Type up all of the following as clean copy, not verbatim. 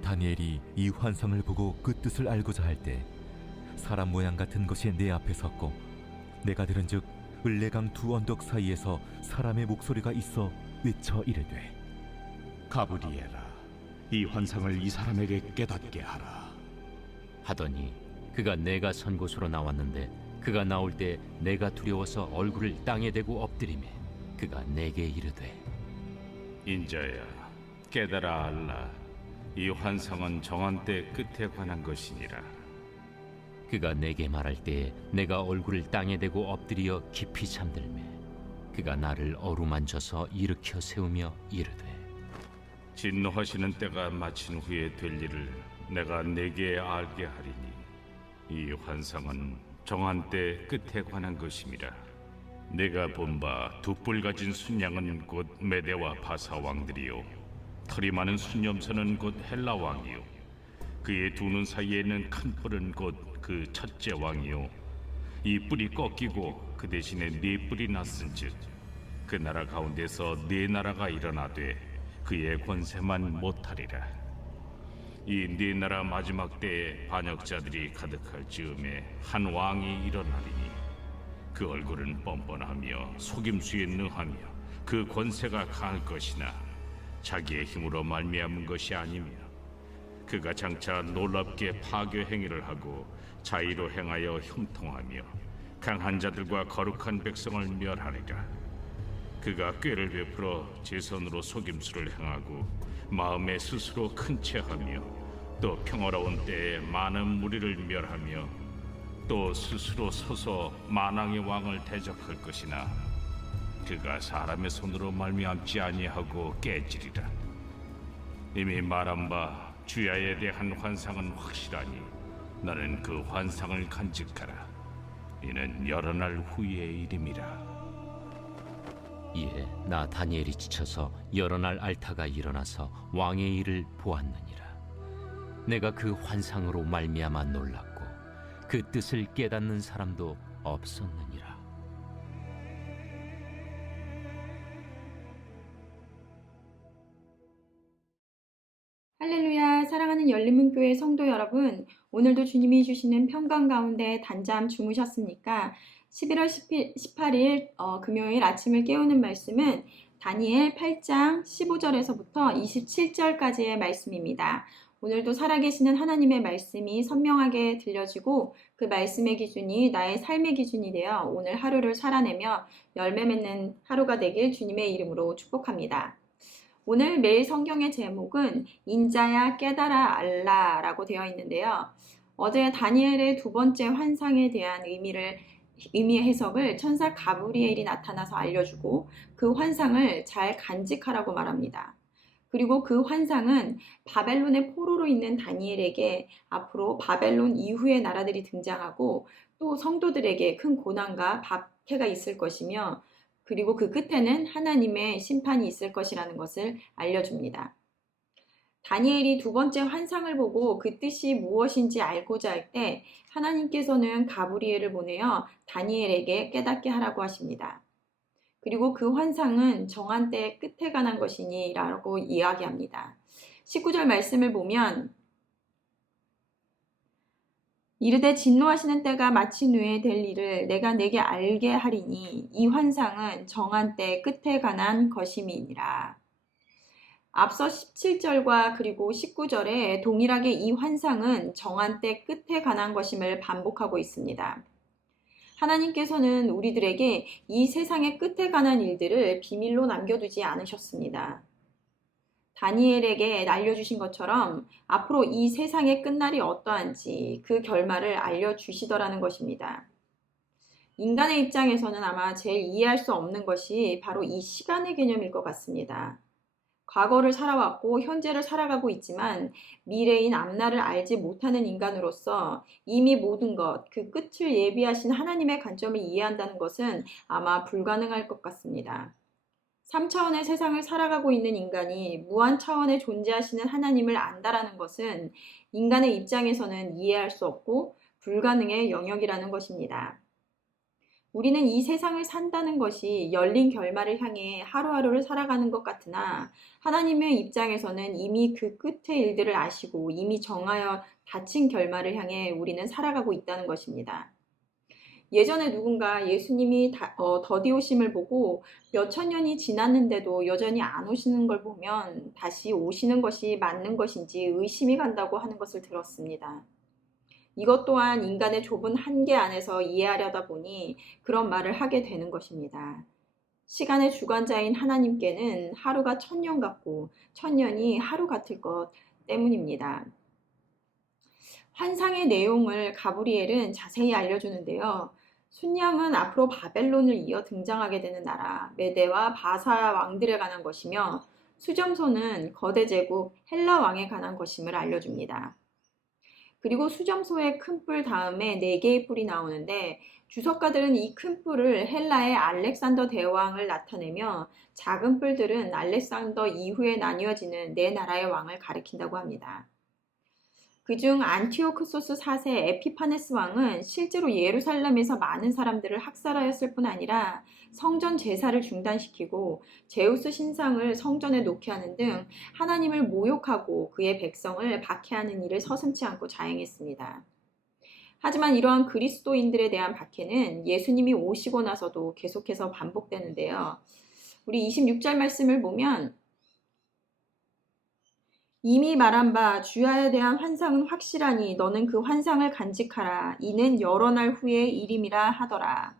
다니엘이 이 환상을 보고 그 뜻을 알고자 할 때 사람 모양 같은 것이 내 앞에 섰고 내가 들은즉 을레강 두 언덕 사이에서 사람의 목소리가 있어 외쳐 이르되 가브리엘아, 이 환상을 이 사람에게 깨닫게 하라. 하더니 그가 내가 선 곳으로 나왔는데 그가 나올 때 내가 두려워서 얼굴을 땅에 대고 엎드리매 그가 내게 이르되 인자야, 깨달아 알라. 이 환상은 정한 때 끝에 관한 것이니라. 그가 내게 말할 때 내가 얼굴을 땅에 대고 엎드려 깊이 잠들매 그가 나를 어루만져서 일으켜 세우며 이르되 진노하시는 때가 마친 후에 될 일을 내가 네게 알게 하리니 이 환상은 정한 때 끝에 관한 것임이라. 내가 본 바 두 뿔 가진 순양은 곧 메대와 바사 왕들이요 털이 많은 순염소는 곧 헬라 왕이요 그의 두 눈 사이에 있는 큰 뿔은 곧 그 첫째 왕이요 이 뿔이 꺾이고 그 대신에 네 뿔이 났은즉 그 나라 가운데서 네 나라가 일어나되 그의 권세만 못하리라. 이 네 나라 마지막 때에 반역자들이 가득할 즈음에 한 왕이 일어나리니 그 얼굴은 뻔뻔하며 속임수에 능하며 그 권세가 강할 것이나 자기의 힘으로 말미암은 것이 아니며 그가 장차 놀랍게 파괴 행위를 하고 자의로 행하여 형통하며 강한 자들과 거룩한 백성을 멸하리라. 그가 꾀를 베풀어 제 손으로 속임수를 행하고 마음에 스스로 큰 체하며 또 평화로운 때에 많은 무리를 멸하며 또 스스로 서서 만왕의 왕을 대적할 것이나 그가 사람의 손으로 말미암지 아니하고 깨지리라. 이미 말한 바 주야에 대한 환상은 확실하니 나는 그 환상을 간직하라. 이는 여러 날 후의 일임이라. 이에 나 다니엘이 지쳐서 여러 날 앓다가 일어나서 왕의 일을 보았느니라. 내가 그 환상으로 말미암아 놀랐고 그 뜻을 깨닫는 사람도 없었느니라. 할렐루야. 사랑하는 열린문교회 성도 여러분, 오늘도 주님이 주시는 평강 가운데 단잠 주무셨습니까? 11월 18일 금요일 아침을 깨우는 말씀은 다니엘 8장 15절에서부터 27절까지의 말씀입니다. 오늘도 살아계시는 하나님의 말씀이 선명하게 들려지고 그 말씀의 기준이 나의 삶의 기준이 되어 오늘 하루를 살아내며 열매 맺는 하루가 되길 주님의 이름으로 축복합니다. 오늘 매일 성경의 제목은 인자야 깨달아 알라라고 되어 있는데요. 어제 다니엘의 두 번째 환상에 대한 의미의 해석을 천사 가브리엘이 나타나서 알려주고 그 환상을 잘 간직하라고 말합니다. 그리고 그 환상은 바벨론의 포로로 있는 다니엘에게 앞으로 바벨론 이후의 나라들이 등장하고 또 성도들에게 큰 고난과 박해가 있을 것이며 그리고 그 끝에는 하나님의 심판이 있을 것이라는 것을 알려줍니다. 다니엘이 두 번째 환상을 보고 그 뜻이 무엇인지 알고자 할 때 하나님께서는 가브리엘을 보내어 다니엘에게 깨닫게 하라고 하십니다. 그리고 그 환상은 정한 때의 끝에 관한 것이니 라고 이야기합니다. 19절 말씀을 보면 이르되 진노하시는 때가 마친 후에 될 일을 내가 내게 알게 하리니 이 환상은 정한 때 끝에 관한 것임이니라. 앞서 17절과 그리고 19절에 동일하게 이 환상은 정한 때 끝에 관한 것임을 반복하고 있습니다. 하나님께서는 우리들에게 이 세상의 끝에 관한 일들을 비밀로 남겨두지 않으셨습니다. 다니엘에게 알려주신 것처럼 앞으로 이 세상의 끝날이 어떠한지 그 결말을 알려주시더라는 것입니다. 인간의 입장에서는 아마 제일 이해할 수 없는 것이 바로 이 시간의 개념일 것 같습니다. 과거를 살아왔고 현재를 살아가고 있지만 미래인 앞날을 알지 못하는 인간으로서 이미 모든 것, 그 끝을 예비하신 하나님의 관점을 이해한다는 것은 아마 불가능할 것 같습니다. 3차원의 세상을 살아가고 있는 인간이 무한 차원에 존재하시는 하나님을 안다라는 것은 인간의 입장에서는 이해할 수 없고 불가능의 영역이라는 것입니다. 우리는 이 세상을 산다는 것이 열린 결말을 향해 하루하루를 살아가는 것 같으나 하나님의 입장에서는 이미 그 끝의 일들을 아시고 이미 정하여 닫힌 결말을 향해 우리는 살아가고 있다는 것입니다. 예전에 누군가 예수님이 더디 오심을 보고 몇천 년이 지났는데도 여전히 안 오시는 걸 보면 다시 오시는 것이 맞는 것인지 의심이 간다고 하는 것을 들었습니다. 이것 또한 인간의 좁은 한계 안에서 이해하려다 보니 그런 말을 하게 되는 것입니다. 시간의 주관자인 하나님께는 하루가 1000년 같고 1000년이 하루 같을 것 때문입니다. 환상의 내용을 가브리엘은 자세히 알려주는데요. 순양은 앞으로 바벨론을 이어 등장하게 되는 나라 메데와 바사 왕들에 관한 것이며 수점소는 거대 제국 헬라 왕에 관한 것임을 알려줍니다. 그리고 수점소의 큰 뿔 다음에 4개의 뿔이 나오는데 주석가들은 이 큰 뿔을 헬라의 알렉산더 대왕을 나타내며 작은 뿔들은 알렉산더 이후에 나뉘어지는 4나라의 왕을 가리킨다고 합니다. 그중 안티오크소스 4세 에피파네스 왕은 실제로 예루살렘에서 많은 사람들을 학살하였을 뿐 아니라 성전 제사를 중단시키고 제우스 신상을 성전에 놓게 하는 등 하나님을 모욕하고 그의 백성을 박해하는 일을 서슴지 않고 자행했습니다. 하지만 이러한 그리스도인들에 대한 박해는 예수님이 오시고 나서도 계속해서 반복되는데요. 우리 26절 말씀을 보면 이미 말한 바 주야에 대한 환상은 확실하니 너는 그 환상을 간직하라. 이는 여러 날 후의 일임이라 하더라.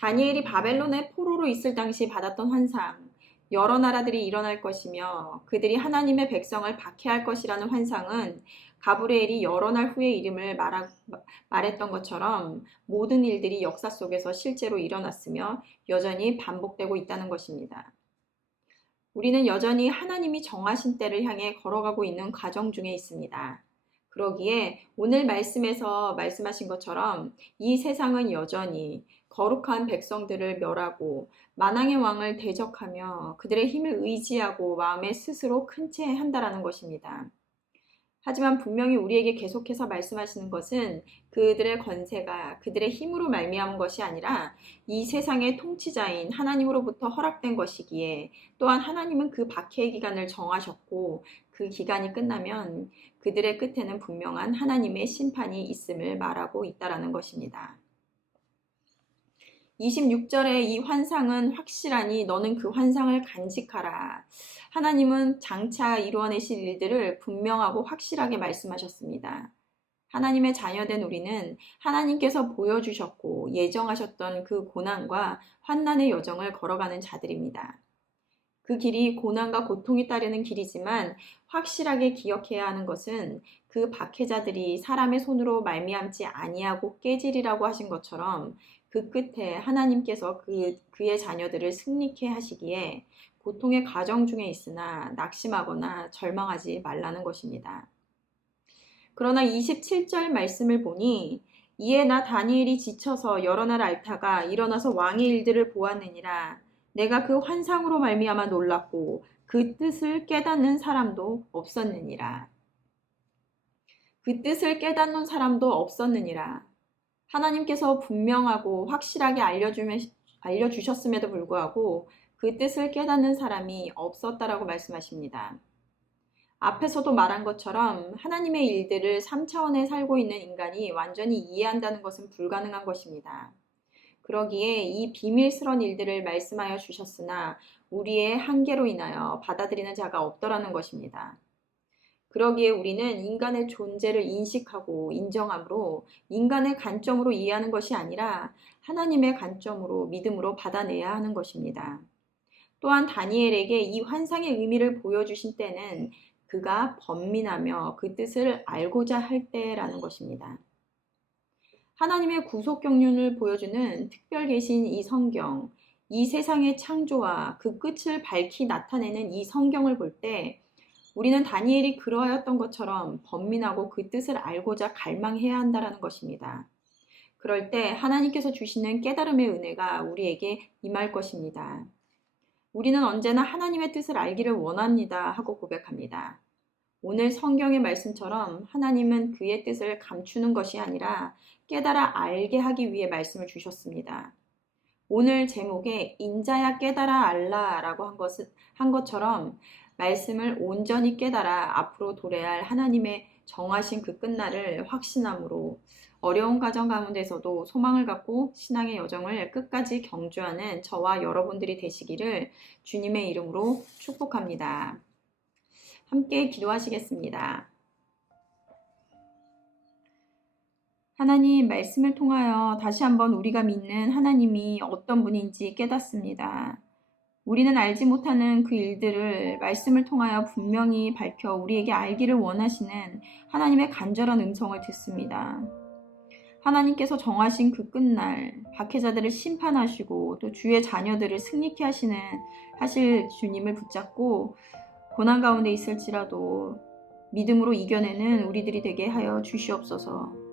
다니엘이 바벨론의 포로로 있을 당시 받았던 환상, 여러 나라들이 일어날 것이며 그들이 하나님의 백성을 박해할 것이라는 환상은 가브리엘이 여러 날 후의 일임을 말했던 것처럼 모든 일들이 역사 속에서 실제로 일어났으며 여전히 반복되고 있다는 것입니다. 우리는 여전히 하나님이 정하신 때를 향해 걸어가고 있는 과정 중에 있습니다. 그러기에 오늘 말씀에서 말씀하신 것처럼 이 세상은 여전히 거룩한 백성들을 멸하고 만왕의 왕을 대적하며 그들의 힘을 의지하고 마음에 스스로 큰 채 한다라는 것입니다. 하지만 분명히 우리에게 계속해서 말씀하시는 것은 그들의 권세가 그들의 힘으로 말미암은 것이 아니라 이 세상의 통치자인 하나님으로부터 허락된 것이기에 또한 하나님은 그 박해의 기간을 정하셨고 그 기간이 끝나면 그들의 끝에는 분명한 하나님의 심판이 있음을 말하고 있다라는 것입니다. 26절의 이 환상은 확실하니 너는 그 환상을 간직하라. 하나님은 장차 이루어내실 일들을 분명하고 확실하게 말씀하셨습니다. 하나님의 자녀된 우리는 하나님께서 보여주셨고 예정하셨던 그 고난과 환난의 여정을 걸어가는 자들입니다. 그 길이 고난과 고통이 따르는 길이지만 확실하게 기억해야 하는 것은 그 박해자들이 사람의 손으로 말미암지 아니하고 깨지리라고 하신 것처럼 그 끝에 하나님께서 그의 자녀들을 승리케 하시기에 고통의 과정 중에 있으나 낙심하거나 절망하지 말라는 것입니다. 그러나 27절 말씀을 보니 이에 나 다니엘이 지쳐서 여러 날 앓다가 일어나서 왕의 일들을 보았느니라. 내가 그 환상으로 말미암아 놀랐고 그 뜻을 깨닫는 사람도 없었느니라. 그 뜻을 깨닫는 사람도 없었느니라. 하나님께서 분명하고 확실하게 알려주셨음에도 불구하고 그 뜻을 깨닫는 사람이 없었다라고 말씀하십니다. 앞에서도 말한 것처럼 하나님의 일들을 3차원에 살고 있는 인간이 완전히 이해한다는 것은 불가능한 것입니다. 그러기에 이 비밀스러운 일들을 말씀하여 주셨으나 우리의 한계로 인하여 받아들이는 자가 없더라는 것입니다. 그러기에 우리는 인간의 존재를 인식하고 인정함으로 인간의 관점으로 이해하는 것이 아니라 하나님의 관점으로 믿음으로 받아내야 하는 것입니다. 또한 다니엘에게 이 환상의 의미를 보여주신 때는 그가 번민하며 그 뜻을 알고자 할 때라는 것입니다. 하나님의 구속 경륜을 보여주는 특별 계신 이 성경, 이 세상의 창조와 그 끝을 밝히 나타내는 이 성경을 볼 때 우리는 다니엘이 그러하였던 것처럼 번민하고 그 뜻을 알고자 갈망해야 한다는 것입니다. 그럴 때 하나님께서 주시는 깨달음의 은혜가 우리에게 임할 것입니다. 우리는 언제나 하나님의 뜻을 알기를 원합니다 하고 고백합니다. 오늘 성경의 말씀처럼 하나님은 그의 뜻을 감추는 것이 아니라 깨달아 알게 하기 위해 말씀을 주셨습니다. 오늘 제목에 인자야 깨달아 알라라고 한 것처럼 말씀을 온전히 깨달아 앞으로 도래야 할 하나님의 정하신 그 끝날을 확신함으로 어려운 과정 가운데서도 소망을 갖고 신앙의 여정을 끝까지 경주하는 저와 여러분들이 되시기를 주님의 이름으로 축복합니다. 함께 기도하시겠습니다. 하나님, 말씀을 통하여 다시 한번 우리가 믿는 하나님이 어떤 분인지 깨닫습니다. 우리는 알지 못하는 그 일들을 말씀을 통하여 분명히 밝혀 우리에게 알기를 원하시는 하나님의 간절한 음성을 듣습니다. 하나님께서 정하신 그 끝날 박해자들을 심판하시고 또 주의 자녀들을 승리케 하실 주님을 붙잡고 고난 가운데 있을지라도 믿음으로 이겨내는 우리들이 되게 하여 주시옵소서.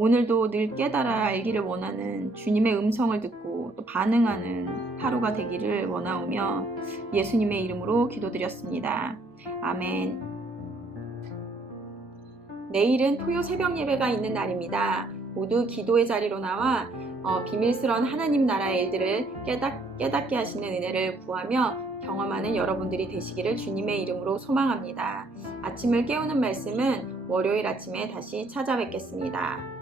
오늘도 늘 깨달아 알기를 원하는 주님의 음성을 듣고 또 반응하는 하루가 되기를 원하오며 예수님의 이름으로 기도드렸습니다. 아멘. 내일은 토요 새벽 예배가 있는 날입니다. 모두 기도의 자리로 나와 비밀스러운 하나님 나라의 일들을 깨닫게 하시는 은혜를 구하며 경험하는 여러분들이 되시기를 주님의 이름으로 소망합니다. 아침을 깨우는 말씀은 월요일 아침에 다시 찾아뵙겠습니다.